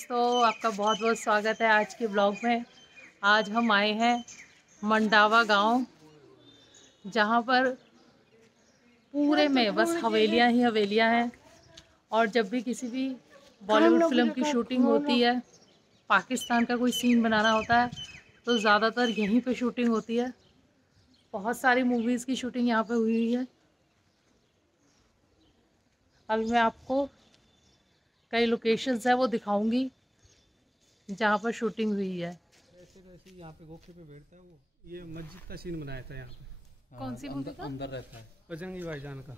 दोस्तों, आपका बहुत बहुत स्वागत है आज के ब्लॉग में। आज हम आए हैं मंडावा गांव, जहां पर पूरे में बस हवेलियां ही हवेलियां हैं। और जब भी किसी भी बॉलीवुड फिल्म की शूटिंग होती है, पाकिस्तान का कोई सीन बनाना होता है, तो ज़्यादातर यहीं पे शूटिंग होती है। बहुत सारी मूवीज़ की शूटिंग यहाँ पे हुई है। अब मैं आपको कई लोकेशंस है वो दिखाऊंगी जहाँ पर शूटिंग हुई है। ऐसे यहाँ पे गोखे पे बैठता है वो, ये मस्जिद का सीन बनाया था यहाँ पे। कौन सी मूवी का? अंदर रहता है बजरंगी भाईजान का।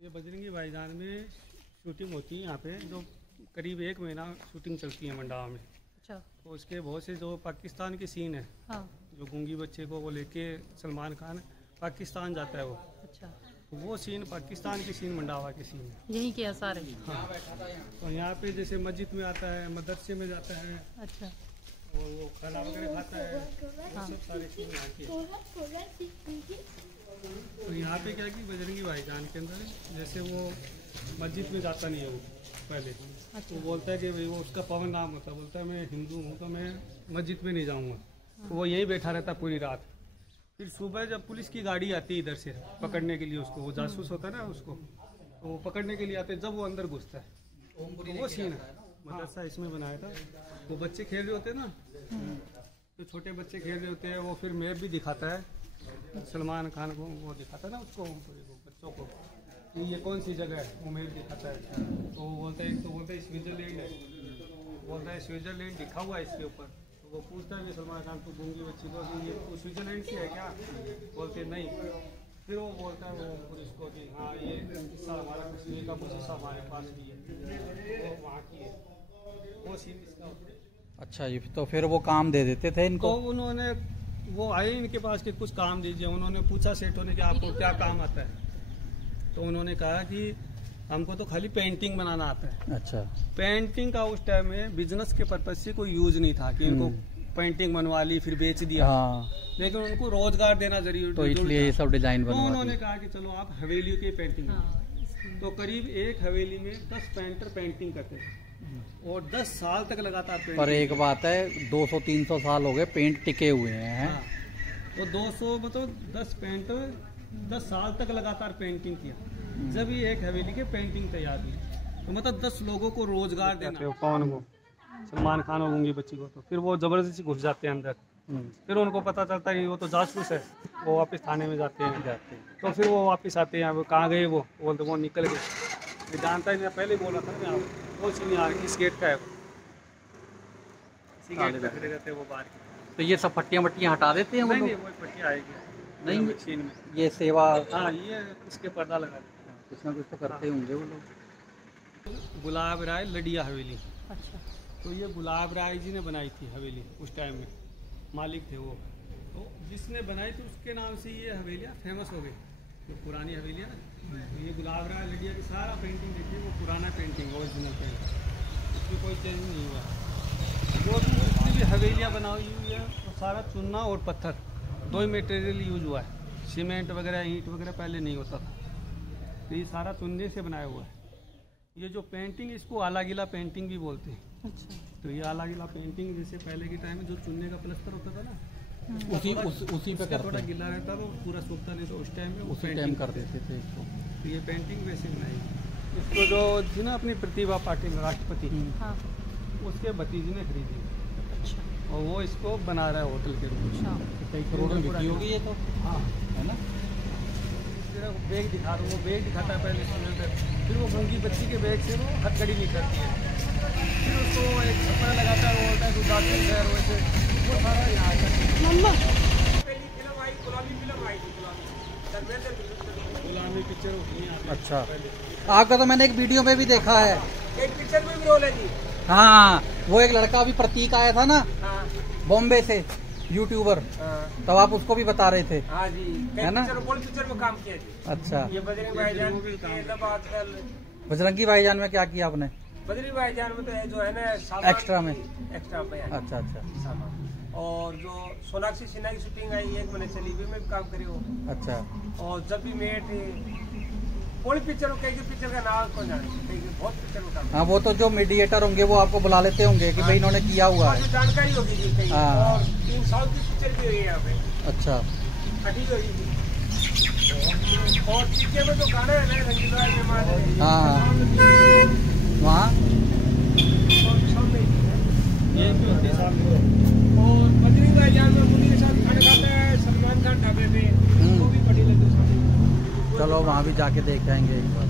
ये बजरंगी भाईजान में शूटिंग होती है यहाँ पे, जो करीब 1 महीना शूटिंग चलती है मंडावा में। अच्छा। तो उसके बहुत से जो पाकिस्तान के सीन है, हाँ। जो गूंगी बच्चे को वो लेके सलमान खान पाकिस्तान जाता है वो। अच्छा। तो वो सीन पाकिस्तान के सीन मंडावा के सीन है। यही किया सारे? हाँ। तो यहाँ पे जैसे मस्जिद में आता है, मदरसे में जाता है। अच्छा। और वो खाना वगैरह खाता है। हाँ। सब सारे सीन यहाँ के। तो यहाँ पे क्या कि बजरंगी भाईजान के अंदर जैसे वो मस्जिद में जाता नहीं है वो पहले। अच्छा। तो बोलता है कि भाई वो उसका पवन नाम होता है, बोलता है मैं हिंदू हूँ तो मैं मस्जिद में नहीं जाऊँगा। तो वो यही बैठा रहता पूरी रात। फिर सुबह जब पुलिस की गाड़ी आती है इधर से पकड़ने के लिए उसको, वो जासूस होता है ना उसको, तो वो पकड़ने के लिए आते जब वो अंदर घुसता है। तो वो सीन है मदरसा इसमें बनाया था। वो बच्चे खेल रहे होते हैं ना, तो छोटे बच्चे खेल रहे होते हैं, वो फिर मैप भी दिखाता है सलमान खान को, वो दिखाता है ना उसको, बच्चों को कि ये कौन सी जगह है, वो मैप दिखाता है। तो वो बोलता है, तो बोलता है स्विट्जरलैंड है, बोलता है स्विट्जरलैंड लिखा हुआ है इसके ऊपर। तो वो पूछता है कि सलमान खान को गूंगी बच्ची को कि ये स्विट्जरलैंड से है क्या? बोलते नहीं। फिर वो बोलता है वो पुलिस को कि हाँ ये हिस्सा हमारा कश्मीर का कुछ हिस्सा हमारे पास भी है, वो वहाँ की है। वो सीन इसका होता है। अच्छा जी, तो फिर वो काम दे देते थे इनको? तो उन्होंने, वो आए इनके पास कि कुछ काम दीजिए। उन्होंने पूछा सेठों ने कि आपको क्या काम आता है? तो उन्होंने कहा कि हमको तो खाली पेंटिंग बनाना आता है। अच्छा। पेंटिंग का उस टाइम में बिजनेस के पर्पज से कोई यूज नहीं था कि इनको पेंटिंग बनवा ली फिर बेच दिया। हाँ। लेकिन उनको रोजगार देना जरूरी, तो इसलिए ये सब डिजाइन बनवा। तो उन्होंने कहा कि चलो आप हवेलियों की पेंटिंग। तो करीब एक हवेली में 10 पेंटर पेंटिंग करते थे और 10 साल तक लगातार पेंटिंग। पर एक बात है, 200-300 साल हो गए पेंट टिके हुए हैं। हाँ। तो 200 मतलब 10 पेंटर 10 साल तक लगातार पेंटिंग किया, जब ये एक हवेली की पेंटिंग तैयार हुई। तो मतलब 10 लोगों को रोजगार देना। कौन को? सलमान खान और गूंगी बच्ची को। तो फिर वो जबरदस्ती घुस जाते हैं अंदर। फिर उनको पता चलता है कि वो तो जासूस है, वो वापस थाने में जाते हैं। तो फिर वो वापस आते हैं, कहाँ गए वो? बोलते वो निकल गए। जानता ही नहीं, पहले बोला था ना वो सीन किस गेट का है, इसी गेट पे खड़े रहते हैं वो बाहर। तो ये सब पट्टियाँ हटा देते हैं? नहीं, वो पट्टियाँ आएगी नहीं मशीन में। ये सेवा, हाँ ये इसके पर्दा लगा देते हैं। कुछ ना कुछ तो करते होंगे वो लोग। गुलाब राय लडिया हवेली। अच्छा। तो ये गुलाब राय जी ने बनाई थी हवेली, उस टाइम में मालिक थे वो। तो जिसने बनाई थी उसके नाम से ये हवेलियाँ फेमस हो गई, जो पुरानी हवेलियाँ ना। तो ये गुलाब राय लडिया की सारा पेंटिंग देखिए, वो पुराना पेंटिंग, ओरिजिनल पेंटिंग, इसमें कोई चेंज नहीं हुआ। जो भी जितनी भी हवेलियाँ बनाई हुई है वो सारा चूना और पत्थर, दो ही मटेरियल यूज हुआ है। सीमेंट वगैरह ईंट वगैरह पहले नहीं होता था, तो ये सारा चूने से बनाया हुआ है। ये जो पेंटिंग, इसको आला गीला पेंटिंग भी बोलते हैं। अच्छा। तो ये आला गीला पेंटिंग जैसे पहले के टाइम में जो चूने का प्लस्तर होता था ना, उसी पे थोड़ा गीला रहता तो पूरा सूखता नहीं, तो उस टाइम में उसी टाइम कर देते थे इसको। तो ये पेंटिंग वैसे बनाई। इसको जो थी ना अपनी प्रतिभा पाटिल राष्ट्रपति, हाँ। उसके भतीजे ने खरीदी। अच्छा। और वो इसको बना रहा है होटल के रूप में। अच्छा। कई करोड़ों में बिकी होगी ये तो। हाँ है ना। बैग दिखा रहा हूँ, वो बैग दिखाता है पहले स्टूडेंट, फिर वो गूंगी बच्ची के बैग से वो हथकड़ी निकलती है, फिर उसको एक छप्पड़ लगाता है, वो होता है गुजरात शहर, वैसे वो सारा यहाँ आता है। गुलामी पिक्चर। अच्छा। आपका तो मैंने एक वीडियो में भी देखा है, एक पिक्चर में भी रोल है जी। हाँ, वो एक लड़का अभी प्रतीक आया था ना, हाँ। बॉम्बे से, यूट्यूबर। तब आप उसको भी बता रहे थे। हाँ जी, है ना। पिक्चर में काम किया जी। अच्छा। ये बजरंगी भाईजान बजरंगी भाईजान में क्या किया आपने? बजरंगी भाईजान में तो है जो है ना एक्स्ट्रा में। एक्स्ट्रा में। अच्छा अच्छा। और जो सोनाक्षी सिन्हा की शूटिंग आई 1 महीने चली, भी में भी काम करी हो। अच्छा। और जब भी मेट कोई पिक्चर कई पिक्चर का नाम कौन जाने, बहुत पिक्चर का। हाँ वो तो जो मीडिएटर होंगे वो आपको बुला लेते होंगे कि भाई इन्होंने किया हुआ है, जानकारी होगी जी कई। हाँ। और 3 साल की पिक्चर भी हुई है यहाँ पे, अच्छा। ठीक है। और पीछे में जो गाना है ना रंगीला मेहमान, हाँ वहाँ ये भी होती है सामने। और बद्री भाईजान में मुन्नी के साथ खाना खाते हैं सलमान खान ढाबे पे, वो भी बड़ी लगी सामने। चलो वहाँ भी जाके देख आएंगे एक बार।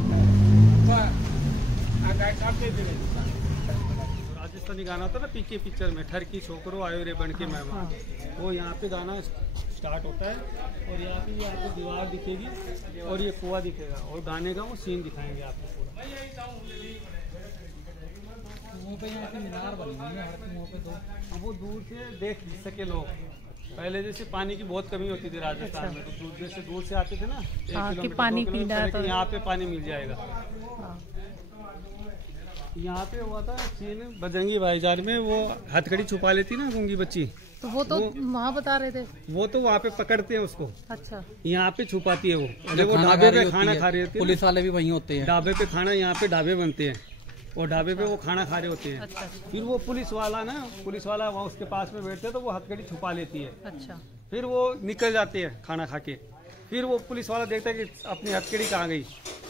राजस्थानी गाना होता है ना पीके पिक्चर में, ठर की छोकरो आयो रे बन के मेहमान, वो यहाँ पे गाना स्टार्ट होता है। और यहाँ पे दीवार दिखेगी और ये कुआं दिखेगा और गाने का वो सीन दिखाएंगे आपको पूरा। मीनार बनी हुई है तो अब वो दूर से देख सके लोग। पहले जैसे पानी की बहुत कमी होती थी राजस्थान में, तो दूर से आते थे ना, 1 हाँ, कि किलोमीटर पानी 2 पीना किलोमीटर है तो यहाँ पे पानी मिल जाएगा। हाँ। यहाँ पे हुआ था चीन बजरंगी भाईजान में, वो हथकड़ी छुपा लेती ना गूंगी बच्ची, तो वो तो वहाँ बता रहे थे। वो तो वहाँ पे पकड़ते हैं उसको, अच्छा। यहाँ पे छुपाती है वो। जो वो खाना ढाबे खा पे रही खाना होती खा रही है, होती है, पुलिस वाले भी वहीं होते हैं। ढाबे पे खाना, यहाँ पे ढाबे बनते हैं और ढाबे पे वो खाना खा रहे होते हैं। अच्छा। फिर वो पुलिस वाला वहाँ उसके पास में बैठते हैं, तो वो हथकड़ी छुपा लेती है। अच्छा। फिर वो निकल जाते हैं खाना खा के। फिर वो पुलिस वाला देखता है कि अपनी हथकड़ी कहाँ गई,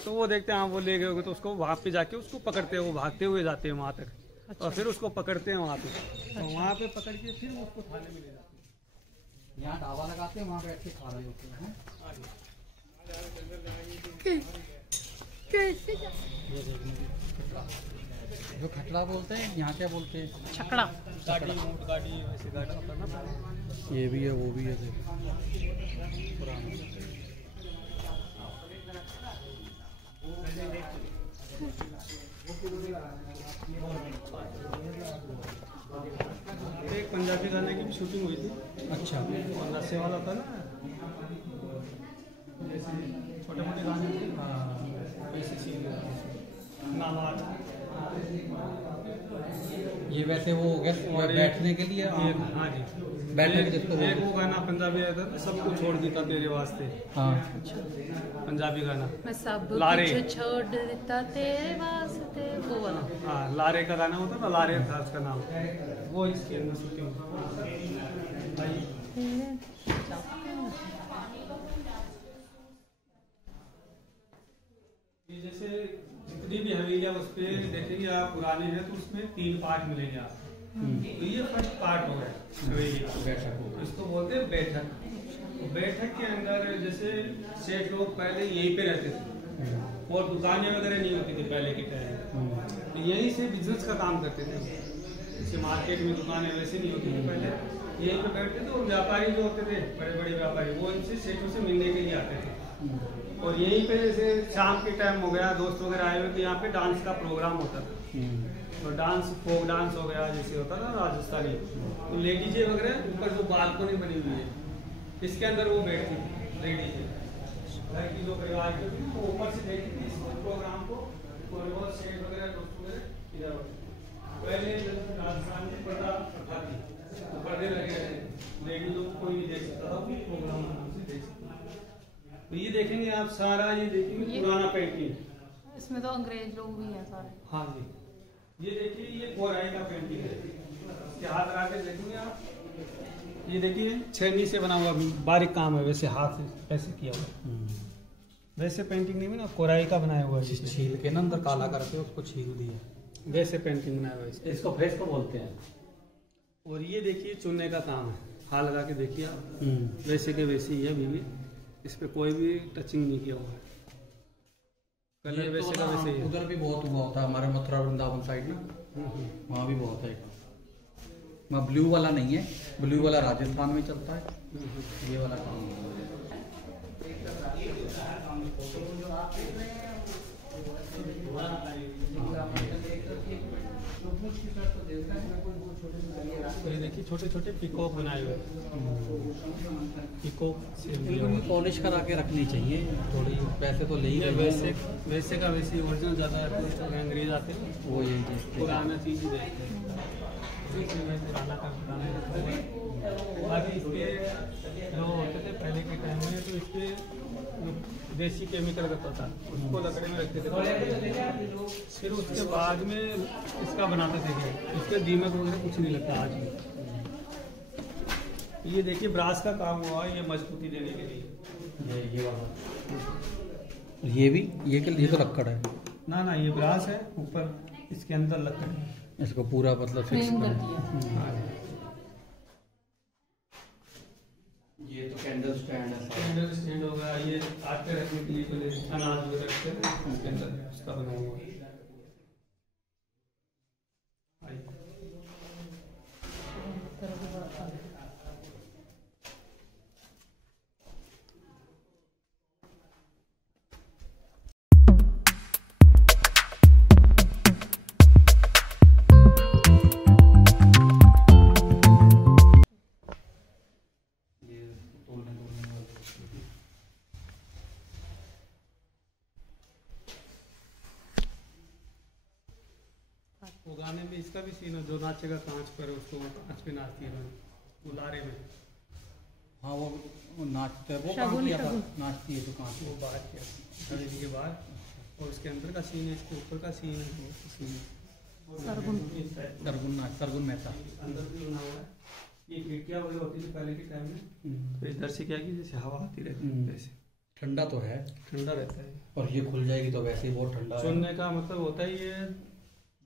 तो वो देखते हैं हाँ वो ले गए होंगे, तो उसको वहाँ पे जाके उसको पकड़ते हैं। वो भागते हुए जाते हैं वहाँ तक। अच्छा। और फिर उसको पकड़ते हैं वहाँ पे, और वहाँ पे पकड़ के फिर उसको थाने में ले जाते हैं। यहाँ ढाबा लगाते हैं, वहाँ बैठ के खा रहे होते हैं। जो खटला बोलते हैं, यहाँ क्या बोलते हैं? छकड़ा। गाड़ी, ऊँट गाड़ी, वैसे गाड़ी होता है ना। ये भी है वो भी है। एक पंजाबी गाने की भी शूटिंग हुई थी। अच्छा। और नशे वाला था ना, जैसे छोटे मोटे गाने थे वैसे सीन नामाज। ये वैसे वो हो गया और बैठने के लिए। हाँ जी, बैठने के जिसको एक वो गाना पंजाबी आया था, सब कुछ छोड़ देता तेरे वास्ते। हाँ पंजाबी गाना मैं सब लारे। कुछ छोड़ देता तेरे वास्ते, वो वाला। हाँ, लारे का गाना होता ना, लारे था उसका नाम, वो इसके अंदर शूटिंग भाई। ये जैसे जितनी भी हवेलियाँ उस पर देखेंगे आप पुरानी है, तो उसमें 3 पार्ट मिलेंगे आप। तो ये फर्स्ट पार्ट हो गया हवेली का, इसको बोलते हैं बैठक। बैठक के अंदर जैसे सेठ लोग पहले यहीं पे रहते थे और दुकानें वगैरह नहीं होती थी पहले के टाइम, तो यहीं से बिजनेस का काम करते थे। जैसे मार्केट में दुकानें वैसे नहीं होती थी पहले, यहीं पे बैठते थे। और व्यापारी जो होते थे, बड़े बड़े व्यापारी, वो इनसे सेठों से मिलने के लिए आते थे। और यहीं पे जैसे शाम के टाइम हो गया, दोस्त वगैरह आए हुए, तो यहाँ पे डांस का प्रोग्राम होता था। तो डांस, फोक डांस हो गया, जैसे होता था राजस्थानी, तो लेडीजे वगैरह ऊपर जो बालकनी बनी हुई है, इसके अंदर वो बैठती थी लेडीजे, घर की जो परिवार की थी, वो ऊपर से देखती थी इस प्रोग्राम को। और वो सेठ वगैरह दोस्त वगैरह इधर होते। पहले राजस्थान में पर्दा प्रथा थी, तो पर्दे लगे रहते, लेडीज लोग कोई भी देख सकता था, वो प्रोग्राम से देख सकता। तो ये देखेंगे आप सारा, ये देखेंगे पुराना पेंटिंग, इसमें तो अंग्रेज लोग भी हैं सारे। हाँ जी। ये देखिए, ये कोराई का पेंटिंग है, इसके हाथ लगा के देखेंगे आप। ये देखिए छेनी से बना हुआ बारीक काम है, वैसे हाथ से ऐसे किया हुआ, वैसे पेंटिंग नहीं ना, कोराई का बनाया हुआ है। छील के ना अंदर काला करके उसको छील दिया, वैसे पेंटिंग बनाया हुआ है, इसको फ्रेस्को बोलते हैं। और ये देखिए चुनने का काम है, हाथ लगा के देखिए आप, वैसे के वैसे ही है अभी भी, इस पे कोई भी टचिंग नहीं किया हुआ है, कलर वैसे का वैसे ही है। उधर भी बहुत हुआ होता है हमारे मथुरा वृंदावन साइड ना, वहाँ भी बहुत है। वहाँ ब्लू वाला नहीं है, ब्लू वाला राजस्थान में चलता है, ये वाला काम ये देखिए छोटे छोटे पिकॉक बनाए हुए, पिकॉक से बिल्कुल पॉलिश करा के रखनी चाहिए थोड़ी, पैसे तो ले ही गए। वैसे का वैसे ओरिजिनल ज़्यादा अंग्रेज आते हैं, वो यही चीज़ पुराना चीज़ ही देखते हैं, पुराना का पुराना। बाकी इसके जो होते थे पहले के टाइम में, तो इसके जो देसी केमिकल रहता था, उसको लकड़ी में रखते थे। फिर उसके बाद में इसका बनाते थे, इसके दीमक वगैरह कुछ नहीं लगता आज भी। ये देखिए ब्रास का काम हुआ है, ये मजबूती देने के लिए। ये वाला, ये तो लक्कड़ है ना ना, ये ब्रास है, ऊपर इसके अंदर लकड़ है। इसको पूरा मतलब फिक्स फ्रेम कर कर दिया। ये तो कैंडल स्टैंड है कैंडल स्टैंड होगा, ये आटे रखने के लिए पहले अनाज वगैरह रखते हैं, उसके अंदर उसका बना हुआ है। वो गाने में इसका भी सीन है, जो नाचेगा कांच पर उसको वो कांच पे नाचती है वो लारे में। हाँ वो नाचते हैं, वो शगुन, कहाँ किया था? शगुन। नाचती है तो कहाँ वो बाहर किया खरीदी के बाद, और उसके अंदर का सीन है, इसके ऊपर का सीन है, वो सीन है। सरगुन। सरगुन मेहता। अंदर भी बना हुआ है। ये खिड़कियाँ वगैरह होती थी पहले के टाइम में, तो इधर से क्या की जैसे हवा आती रहती है, वैसे ठंडा तो है, ठंडा रहता है। और ये खुल जाएगी तो वैसे ही बहुत ठंडा है। चुनने का मतलब होता है, ये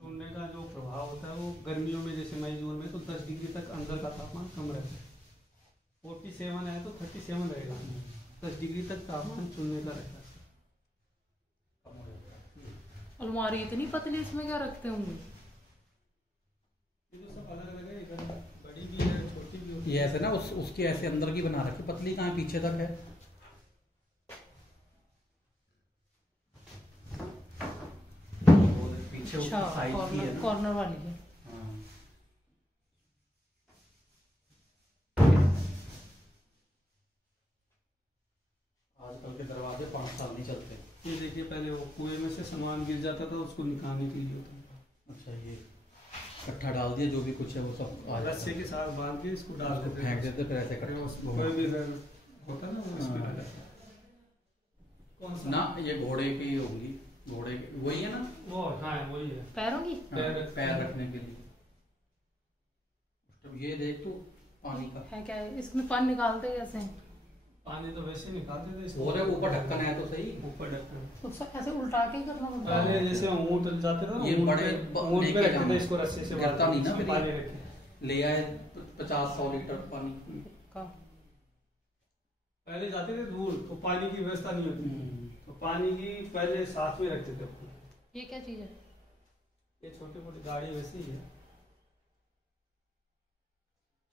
चुनने का जो प्रभाव होता है वो गर्मियों में जैसे मई जून में तो 10 डिग्री तक अंदर का तापमान कम रहता है। 47 है तो 37 रहेगा, 10 डिग्री तक तापमान चुनने का रहता है। अलमारी इतनी पतली, इसमें क्या रखते होंगे? ये तो सब अलग अलग है, इधर बड़ी भी है, छोटी भी होती ये ऐसे ना उसके ऐसे अंदर की बना रखी, पतली कहाँ है, पीछे तक है। पीछे अच्छा, साइड की है ना। कॉर्नर वाली है। हाँ। आजकल के दरवाजे 5 साल नहीं चलते। ये देखिए पहले वो कुएं में से सामान गिर जाता था, उसको निकालने के लिए होता था। अच्छा, ये इकट्ठा डाल दिया, जो भी कुछ है वो सब आ जाता रस्से के साथ बांध के इसको डाल है। देते फेंक देते, फिर ऐसे फिर इकट्ठा उसमें कोई भी रंग होता ना वो इसमें आ जाता है। कौन सा? ना, ये घोड़े की होगी, घोड़े वही है ना, वो हाँ वही है, पैरों की? पैर रखने के लिए। तो ये देख तू, पानी का है क्या है? इसमें पानी निकालते कैसे हैं? पानी तो वैसे निकालते थे इसको। बोले ऊपर ढक्कन है तो सही। ऊपर ढक्कन तो ऐसे उल्टा के ही करना पड़ता है? पहले जैसे ऊँट जाते थे ना, ये ऊँट बड़े पे- ऊँट पे लेके रखते जाना। थे इसको रस्से से, गिरता नहीं ना इसमें फिर पानी ये। रखे। ले आए 50-100 लीटर पानी। का? पहले जाते थे दूर तो पानी की व्यवस्था नहीं होती थी, तो पानी की पहले साथ में रखते थे अपने। ये क्या चीज़ है? ये छोटी मोटी गाड़ी वैसे ही है।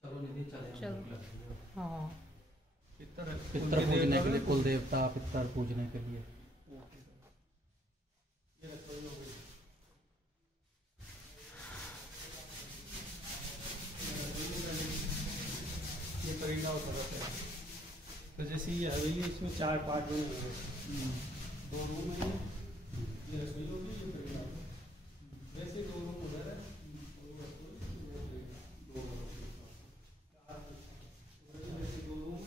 चलो निधि चले चलो। हाँ, पितर पूजने के लिए, कुल देवता पितर पूजने के लिए। ये रसोई हो गई। ये परिंदा होता रहता है। तो जैसे ये हवेली है, इसमें 4 पार्ट बने हुए हैं। 2 रूम है, ये रसोई हो गई, ये परिंदा हो गया। वैसे 2 रूम उधर है, 2 रसोई, 2 परिंदा, 2 रसोई। 4 वैसे 2 रूम है,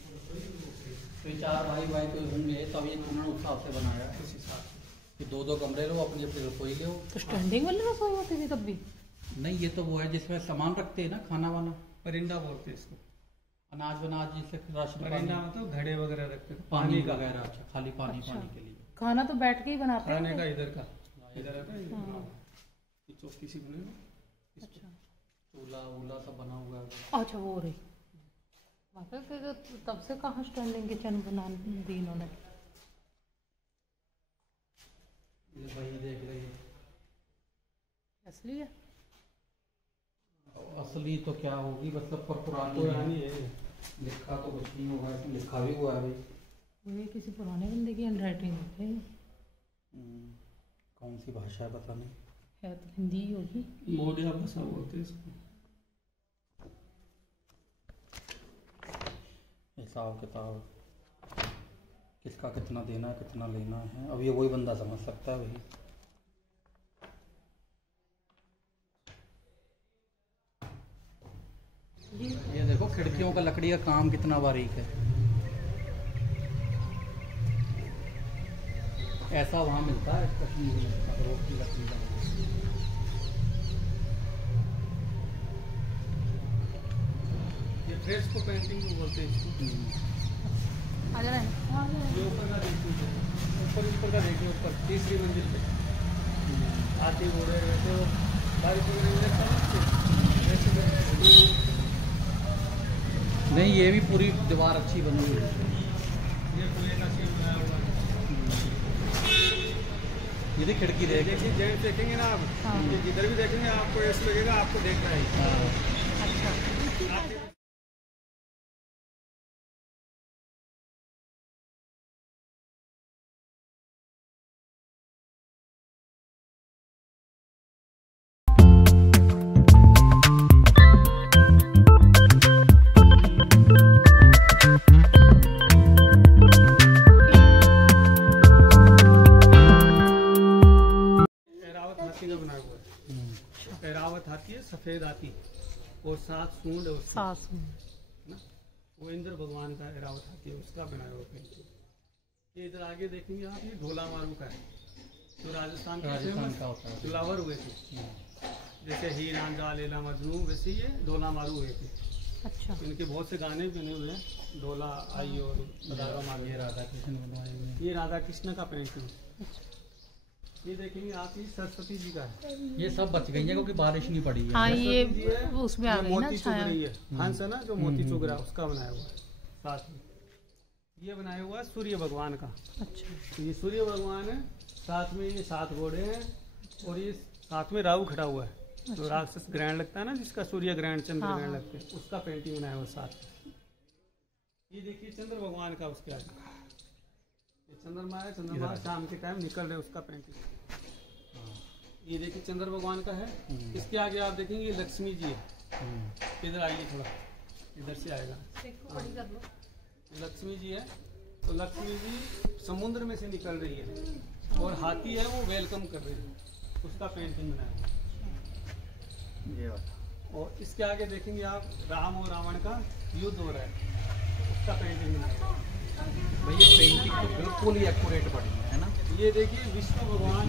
2 रसोई, 2 परिंदा। तो 4 भाई कोई होंगे, तब ये उन्होंने उस हिसाब से बनाया है इस हिसाब से। कि 2-2 कमरे लो, अपनी अपनी रसोई लो। तो स्टैंडिंग वाली रसोई होती थी तब भी? नहीं, ये तो वो है जिसमें सामान रखते हैं ना, खाना वाना, परिंदा बोलते हैं इसको। अनाज बनाज, जिससे राशन परिंदा पानी, मतलब घड़े वगैरह रखते थे, पानी का वगैरह। अच्छा, खाली पानी, अच्छा। पानी के लिए। खाना तो बैठ के ही बनाते खाने का हैं? इधर का इधर आता है, हाँ। ये चौकी सी बनी है। अच्छा चूल्हा वूल्हा सब बना हुआ है। अच्छा, वो रही। मतलब कि तब से कहाँ स्टैंडिंग किचन बना दी इन्होंने? ये वही देख रही है। असली है? असली तो क्या होगी, मतलब पर पुरानी पुरानी है। है। लिखा तो कुछ नहीं होगा, इसमें लिखा भी हुआ है अभी। ये किसी पुराने बंदे की हैंडराइटिंग है। कौन सी भाषा है पता नहीं। है तो हिंदी ही होगी। मोडिया भाषा बोलते हैं इसको। हिसाब किताब, किसका कितना देना है, कितना लेना है, अब ये वही बंदा समझ सकता है। वही ये देखो, खिड़कियों का लकड़ी का काम कितना बारीक है। ऐसा वहाँ मिलता है कश्मीर में, अखरोट की लकड़ी का। ये ड्रेस को पेंटिंग को बोलते हैं इसको। अगर ये ऊपर का देखिए, ऊपर का देखिए, ऊपर तीसरी मंजिल पे हाथी घोड़े रहते हो, बारिश वगैरह लगता नहीं, ये भी पूरी दीवार अच्छी बनी हुई है। ये पूरे का सीन बनाया हुआ है। ये भी खिड़की देखिए जेंट्स देखेंगे ना आप, हाँ। ये जिधर भी देखेंगे आपको ऐसा लगेगा आपको देख रहा है। अच्छा हाथी का बनाया हुआ है। एरावत हाथी है, सफेद हाथी और 7 सूंड है उसकी, सास ना, वो इंद्र भगवान का एरावत हाथी है, उसका बनाया हुआ पेंटिंग। ये इधर आगे देखेंगे आप, ये ढोला मारू का है, जो राजस्थान का होता है। फ्लावर हुए थे, जैसे हीर रांझा लैला मजनू, वैसे ये ढोला मारू हुए थे। अच्छा इनके बहुत से गाने बने हुए हैं, ढोला आई और बदागा मांगे। राधा कृष्ण बनाए हुए हैं। ये राधा कृष्ण का पेंटिंग। ये देखेंगे आप, ये सरस्वती जी का है। ये सब बच गई है क्योंकि बारिश नहीं पड़ी है। हाँ, ये सरस्वती जी है, उसमें आ ये गई ना मोती चुग छाया। रही है, हंस है ना जो मोती चुग रहा है, उसका बनाया हुआ है साथ में। ये बनाया हुआ है सूर्य भगवान का। अच्छा तो ये सूर्य भगवान है, साथ में ये 7 घोड़े हैं और ये साथ में राहु खड़ा हुआ है। तो राक्षस ग्रहण लगता है ना, जिसका सूर्य ग्रहण चंद्र हाँ, ग्रहण हाँ। लगते हैं, उसका पेंटिंग बनाया हुआ साथ में। ये देखिए चंद्र भगवान का, उसके आगे ये चंद्रमा है, चंद्रमा शाम के टाइम निकल रहे, उसका पेंटिंग। ये देखिए चंद्र भगवान का है। इसके आगे आप देखेंगे ये लक्ष्मी जी है। इधर आइए थोड़ा, इधर से आएगा, लक्ष्मी जी है। तो लक्ष्मी जी समुद्र में से निकल रही है और हाथी है वो वेलकम कर रही है, उसका पेंटिंग बनाया है। ये और इसके आगे देखेंगे आप, राम और रावण का युद्ध हो रहा है, उसका पेंटिंग बनाया है। भैया पेंटिंग तो बिल्कुल ही एक्यूरेट पड़ी है ना। ये देखिए विष्णु भगवान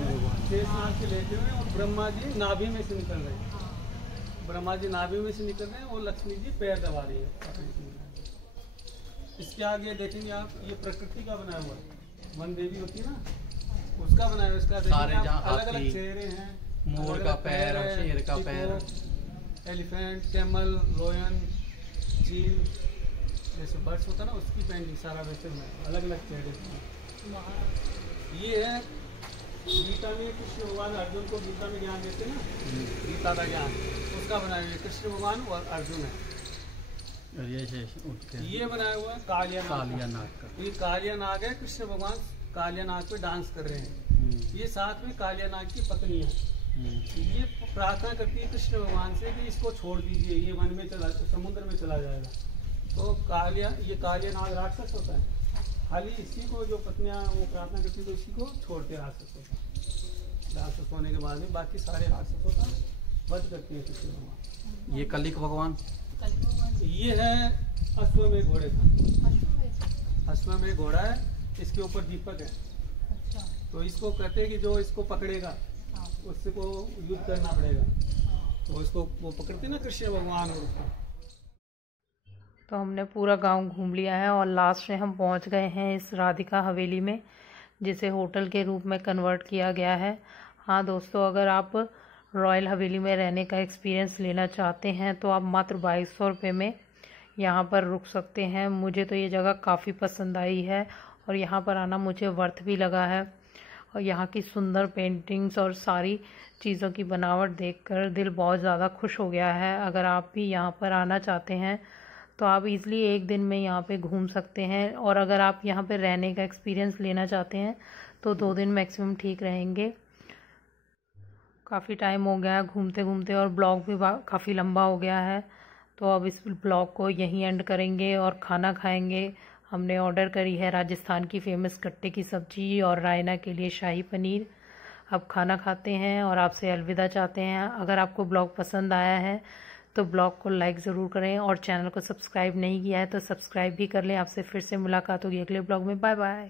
शेषनाग से लेटे हुए और ब्रह्मा जी नाभि में से निकल रहे हैं। ब्रह्मा जी नाभि में से निकल रहे हैं और लक्ष्मी जी पैर दबा रही है। इसके आगे देखेंगे आप, ये प्रकृति का बनाया हुआ है, वन देवी होती है ना, उसका बनाया हुआ। इसका सारे जहाँ अलग अलग हाथी, चेहरे हैं, मोर का पैर, है, शेर का पैर, एलिफेंट, कैमल, लोयन, चील, जैसे बर्ड्स होता है ना, उसकी पेंटिंग सारा वैसे में अलग अलग चेहरे हैं। ये है गीता में कृष्ण भगवान अर्जुन को गीता में ज्ञान देते हैं ना, गीता का ज्ञान, उसका बनाया हुआ है। कृष्ण भगवान और अर्जुन है। और ये शेष उठते हैं। ये बनाया हुआ है कालिया नाग का। ये कालिया नाग है, कृष्ण भगवान कालिया नाग पे डांस कर रहे हैं। ये साथ में कालिया नाग की पत्नी है। ये प्रार्थना करती है कृष्ण भगवान से कि इसको छोड़ दीजिए, ये वन में चला, समुद्र में चला जाएगा। तो ये कालिया नाग राक्षस होता है, खाली इसी को जो पत्नियां वो प्रार्थना करती है तो इसी को छोड़ते राक्षस होता है। राक्षस होने के बाद में बाकी सारे राक्षसों का वध करती है कृष्ण भगवान। ये कलिक भगवान, ये है अश्वमेध घोड़े का। अश्वमेध घोड़ा है, इसके ऊपर दीपक है। तो इसको कहते हैं कि जो इसको पकड़ेगा उससे को युद्ध करना पड़ेगा। तो इसको वो पकड़ते ना कृष्ण भगवान। और उसको तो हमने पूरा गांव घूम लिया है और लास्ट में हम पहुंच गए हैं इस राधिका हवेली में, जिसे होटल के रूप में कन्वर्ट किया गया है। हाँ दोस्तों, अगर आप रॉयल हवेली में रहने का एक्सपीरियंस लेना चाहते हैं तो आप मात्र 2200 रुपये में यहाँ पर रुक सकते हैं। मुझे तो ये जगह काफ़ी पसंद आई है और यहाँ पर आना मुझे वर्थ भी लगा है। और यहाँ की सुंदर पेंटिंग्स और सारी चीज़ों की बनावट देखकर दिल बहुत ज़्यादा खुश हो गया है। अगर आप भी यहाँ पर आना चाहते हैं तो आप इज़िली एक दिन में यहाँ पे घूम सकते हैं। और अगर आप यहाँ पे रहने का एक्सपीरियंस लेना चाहते हैं तो 2 दिन मैक्सिमम ठीक रहेंगे। काफ़ी टाइम हो गया है घूमते घूमते और ब्लॉग भी काफ़ी लंबा हो गया है, तो अब इस ब्लॉग को यहीं एंड करेंगे और खाना खाएंगे। हमने ऑर्डर करी है राजस्थान की फेमस गट्टे की सब्ज़ी और रायना के लिए शाही पनीर। अब खाना खाते हैं और आपसे अलविदा चाहते हैं। अगर आपको ब्लॉग पसंद आया है तो ब्लॉग को लाइक ज़रूर करें और चैनल को सब्सक्राइब नहीं किया है तो सब्सक्राइब भी कर लें। आपसे फिर से मुलाकात होगी अगले ब्लॉग में। Bye bye.